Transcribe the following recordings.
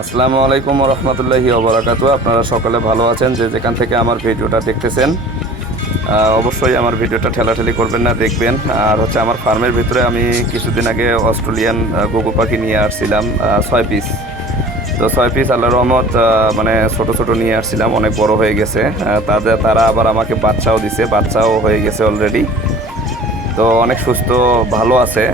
আসসালামু আলাইকুম রহমতুল্লাহি ওবরাকাতু। আপনারা সকলে ভালো আছেন, যে যেখান থেকে আমার ভিডিওটা দেখতেছেন। অবশ্যই আমার ভিডিওটা ঠেলাঠেলি করবেন না, দেখবেন। আর হচ্ছে আমার ফার্মের ভিতরে আমি কিছুদিন আগে অস্ট্রেলিয়ান ঘুঘু পাখি নিয়ে আসছিলাম 6 পিস। তো 6 পিস আল্লাহর রহমত মানে ছোট ছোট নিয়ে আসছিলাম, অনেক বড় হয়ে গেছে। তারা আবার আমাকে বাচ্চাও দিছে, বাচ্চাও হয়ে গেছে অলরেডি। তো অনেক সুস্থ, ভালো আছে।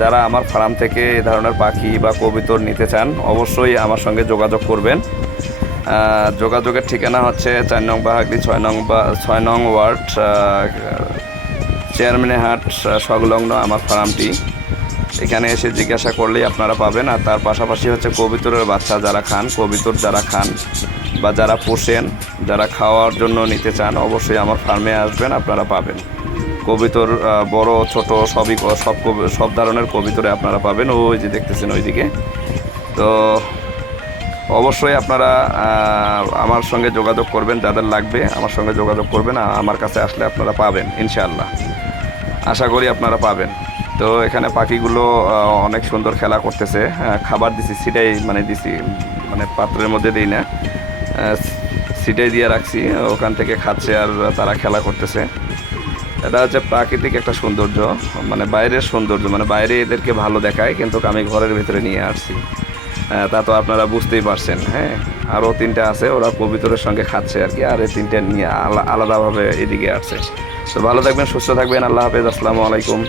যারা আমার ফার্ম থেকে এই ধরনের পাখি বা কবুতর নিতে চান অবশ্যই আমার সঙ্গে যোগাযোগ করবেন। যোগাযোগের ঠিকানা হচ্ছে 4 নং বাহাগলি 6 নং ওয়ার্ড, চেয়ারম্যানের হাট সংলগ্ন আমার ফার্মটি। এখানে এসে জিজ্ঞাসা করলেই আপনারা পাবেন। আর তার পাশাপাশি হচ্ছে কবুতরের বাচ্চা যারা খান, কবুতর যারা খান বা যারা পোষেন, যারা খাওয়ার জন্য নিতে চান অবশ্যই আমার ফার্মে আসবেন, আপনারা পাবেন। কবুতর বড় ছোট সব ধরনের কবুতরে আপনারা পাবেন। ওই যে দেখতেছেন ওইদিকে। তো অবশ্যই আপনারা আমার সঙ্গে যোগাযোগ করবেন, যাদের লাগবে আমার সঙ্গে যোগাযোগ করবেন। আমার কাছে আসলে আপনারা পাবেন ইনশাআল্লাহ, আশা করি আপনারা পাবেন। তো এখানে পাখিগুলো অনেক সুন্দর খেলা করতেছে। খাবার দিছি, সিটাই দিছি, পাত্রের মধ্যে দিই না, সিটাই দিয়ে রাখছি, ওখান থেকে খাচ্ছে আর তারা খেলা করতেছে। এটা হচ্ছে প্রাকৃতিক একটা সৌন্দর্য, বাইরের সৌন্দর্য, বাইরে এদেরকে ভালো দেখায়, কিন্তু আমি ঘরের ভিতরে নিয়ে আসছি। তা তো আপনারা বুঝতেই পারছেন। হ্যাঁ, আরও 3টা আছে, ওরা কবুতরের সঙ্গে খাচ্ছে আর কি। আর এই 3টা নিয়ে আলাদাভাবে এদিকে আসছে। তো ভালো থাকবেন, সুস্থ থাকবেন, আল্লাহ হাফেজ, আসসালামু আলাইকুম।